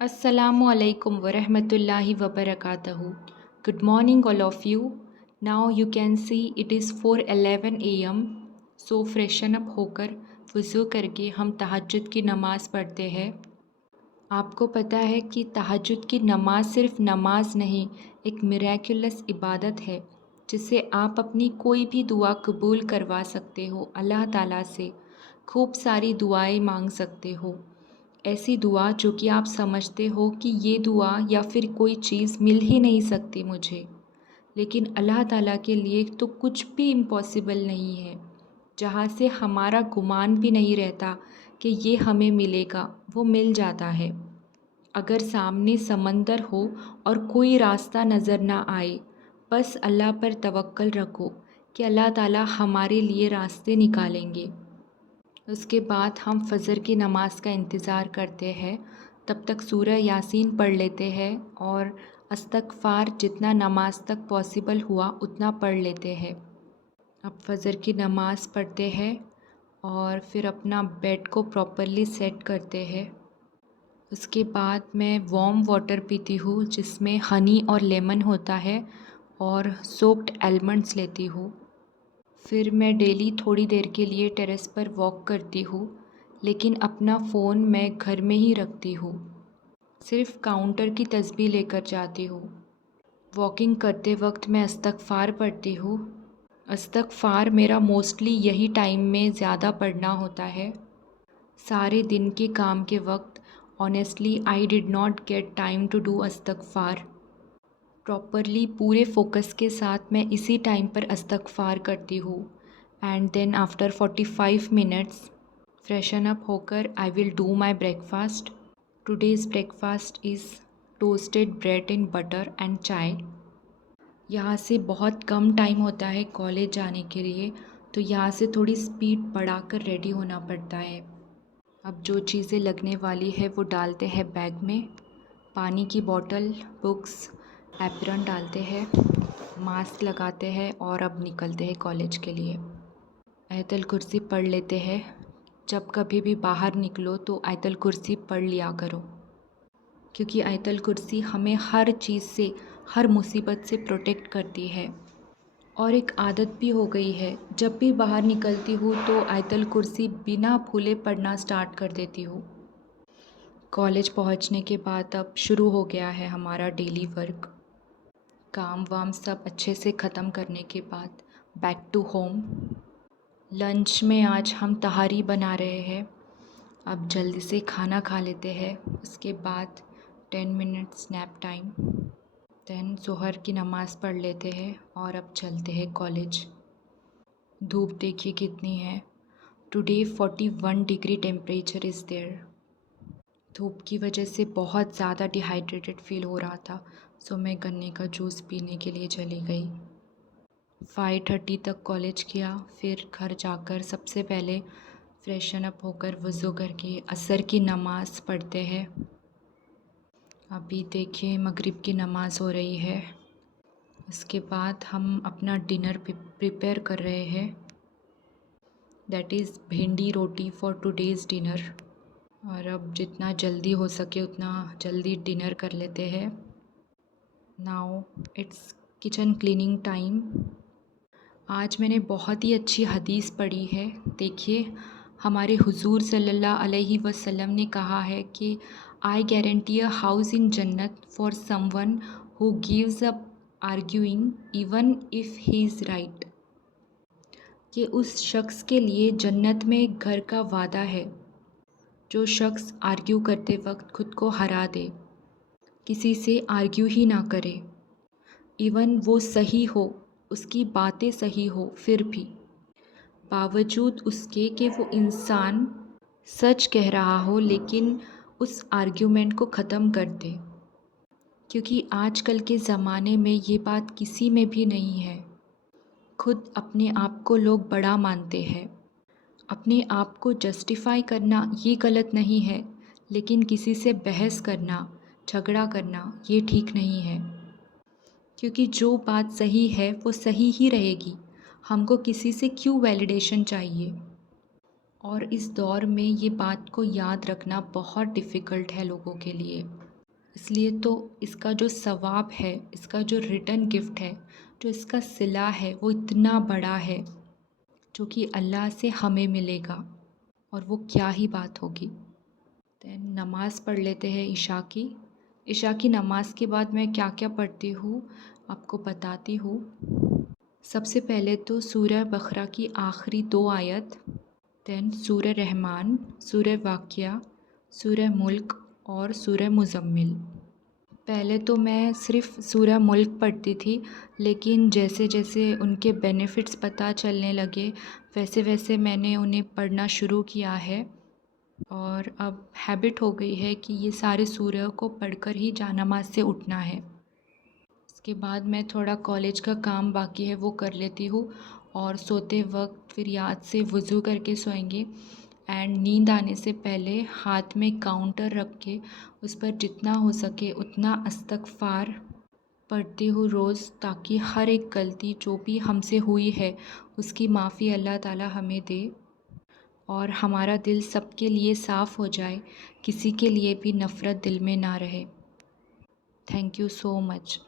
Assalamu alaikum wa rahmatullahi wa barakatuhu. Good morning, all of you. Now you can see it is 4:11 a.m. So freshen up होकर वज़ू करके हम तहज्जुद की नमाज़ पढ़ते हैं। आपको पता है कि तहज्जुद की नमाज़ सिर्फ़ नमाज नहीं, एक मिरेकुलस इबादत है जिससे आप अपनी कोई भी दुआ कबूल करवा सकते हो। अल्लाह ताला से खूब सारी दुआएं मांग सकते हो। ऐसी दुआ जो कि आप समझते हो कि ये दुआ या फिर कोई चीज़ मिल ही नहीं सकती मुझे, लेकिन अल्लाह ताला के लिए तो कुछ भी इम्पॉसिबल नहीं है। जहाँ से हमारा गुमान भी नहीं रहता कि ये हमें मिलेगा, वो मिल जाता है। अगर सामने समंदर हो और कोई रास्ता नज़र ना आए, बस अल्लाह पर तवक्कल रखो कि अल्लाह ताला हमारे लिए रास्ते निकालेंगे। उसके बाद हम फ़जर की नमाज़ का इंतज़ार करते हैं। तब तक सूरह यासीन पढ़ लेते हैं और इस्तग़फ़ार जितना नमाज तक पॉसिबल हुआ उतना पढ़ लेते हैं। अब फ़जर की नमाज़ पढ़ते हैं और फिर अपना बेड को प्रॉपरली सेट करते हैं। उसके बाद मैं वार्म वाटर पीती हूँ जिसमें हनी और लेमन होता है और सोक्ड आलमंड्स लेती हूँ। फिर मैं डेली थोड़ी देर के लिए टेरेस पर वॉक करती हूँ, लेकिन अपना फ़ोन मैं घर में ही रखती हूँ। सिर्फ़ काउंटर की तस्बीह लेकर जाती हूँ। वॉकिंग करते वक्त मैं इस्तग़फ़ार पढ़ती हूँ। इस्तग़फ़ार मेरा मोस्टली यही टाइम में ज़्यादा पढ़ना होता है। सारे दिन के काम के वक्त honestly I did not get time to do इस्तग़फ़ार। प्रॉपरली पूरे फोकस के साथ मैं इसी टाइम पर इस्तग़फ़ार करती हूँ। And then after 45 minutes freshen up होकर I will do my breakfast. Today's breakfast is toasted bread in butter and chai. यहाँ से बहुत कम टाइम होता है कॉलेज जाने के लिए, तो यहाँ से थोड़ी स्पीड बढ़ाकर रेडी होना पड़ता है। अब जो चीज़ें लगने वाली है वो डालते हैं बैग में। पानी की बोतल, बुक्स, एप्रन डालते हैं, मास्क लगाते हैं और अब निकलते हैं कॉलेज के लिए। आयतल कुर्सी पढ़ लेते हैं। जब कभी भी बाहर निकलो तो आयतल कुर्सी पढ़ लिया करो, क्योंकि आयतल कुर्सी हमें हर चीज़ से, हर मुसीबत से प्रोटेक्ट करती है। और एक आदत भी हो गई है, जब भी बाहर निकलती हूँ तो आयतल कुर्सी बिना भूले पढ़ना स्टार्ट कर देती हूँ। कॉलेज पहुँचने के बाद अब शुरू हो गया है हमारा डेली वर्क। काम वाम सब अच्छे से ख़त्म करने के बाद बैक टू होम। लंच में आज हम तहारी बना रहे हैं। अब जल्दी से खाना खा लेते हैं। उसके बाद 10 मिनट स्नैप टाइम, देन ज़ोहर की नमाज़ पढ़ लेते हैं और अब चलते हैं कॉलेज। धूप देखिए कितनी है। Today 41 degree temperature is there. धूप की वजह से बहुत ज़्यादा डिहाइड्रेटेड फ़ील हो रहा था, सो मैं गन्ने का जूस पीने के लिए चली गई। 5:30 तक कॉलेज किया, फिर घर जाकर सबसे पहले फ्रेशन अप होकर वज़ू करके असर की नमाज़ पढ़ते हैं। अभी देखिए मगरिब की नमाज़ हो रही है। उसके बाद हम अपना डिनर प्रिपेयर कर रहे हैं, दैट इज़ भिंडी रोटी फॉर टुडेज़ डिनर। और अब जितना जल्दी हो सके उतना जल्दी डिनर कर लेते हैं। Now it's kitchen cleaning time. आज मैंने बहुत ही अच्छी हदीस पढ़ी है। देखिए, हमारे हुजूर सल्लल्लाहु अलैहि वसल्लम ने कहा है कि I guarantee a house in जन्नत for someone who gives up arguing even if he is right. कि उस शख्स के लिए जन्नत में एक घर का वादा है जो शख्स आर्ग्यू करते वक्त खुद को हरा दे, किसी से आर्ग्यू ही ना करे, इवन वो सही हो, उसकी बातें सही हो, फिर भी बावजूद उसके कि वो इंसान सच कह रहा हो, लेकिन उस आर्ग्यूमेंट को ख़त्म कर दे। क्योंकि आजकल के ज़माने में ये बात किसी में भी नहीं है। खुद अपने आप को लोग बड़ा मानते हैं। अपने आप को जस्टिफ़ाई करना ये गलत नहीं है, लेकिन किसी से बहस करना, झगड़ा करना ये ठीक नहीं है। क्योंकि जो बात सही है वो सही ही रहेगी। हमको किसी से क्यों वैलिडेशन चाहिए। और इस दौर में ये बात को याद रखना बहुत डिफ़िकल्ट है लोगों के लिए। इसलिए तो इसका जो सवाब है, इसका जो रिटर्न गिफ्ट है, जो इसका सिला है वो इतना बड़ा है जो कि अल्लाह से हमें मिलेगा। और वो क्या ही बात होगी। देन नमाज़ पढ़ लेते हैं ईशा की। ईशा की नमाज़ के बाद मैं क्या क्या पढ़ती हूँ आपको बताती हूँ। सबसे पहले तो सूरह बकरा की आखिरी 2 आयत, देन सूरह रहमान, सूरह वाक़िया, सूरह मुल्क और सूरह मुज़म्मिल। पहले तो मैं सिर्फ़ सूरह मुल्क पढ़ती थी, लेकिन जैसे जैसे उनके बेनिफिट्स पता चलने लगे वैसे वैसे मैंने उन्हें पढ़ना शुरू किया है और अब हैबिट हो गई है कि ये सारे सूरह को पढ़कर ही जानमाज़ से उठना है। इसके बाद मैं थोड़ा कॉलेज का काम बाकी है वो कर लेती हूँ और सोते वक्त फिर याद से वज़ू करके सोएंगे एंड नींद आने से पहले हाथ में काउंटर रख के उस पर जितना हो सके उतना इस्तग़फ़ार पढ़ती हूँ रोज़, ताकि हर एक गलती जो भी हमसे हुई है उसकी माफ़ी अल्लाह ताला हमें दे और हमारा दिल सबके लिए साफ़ हो जाए, किसी के लिए भी नफ़रत दिल में ना रहे। Thank you so much.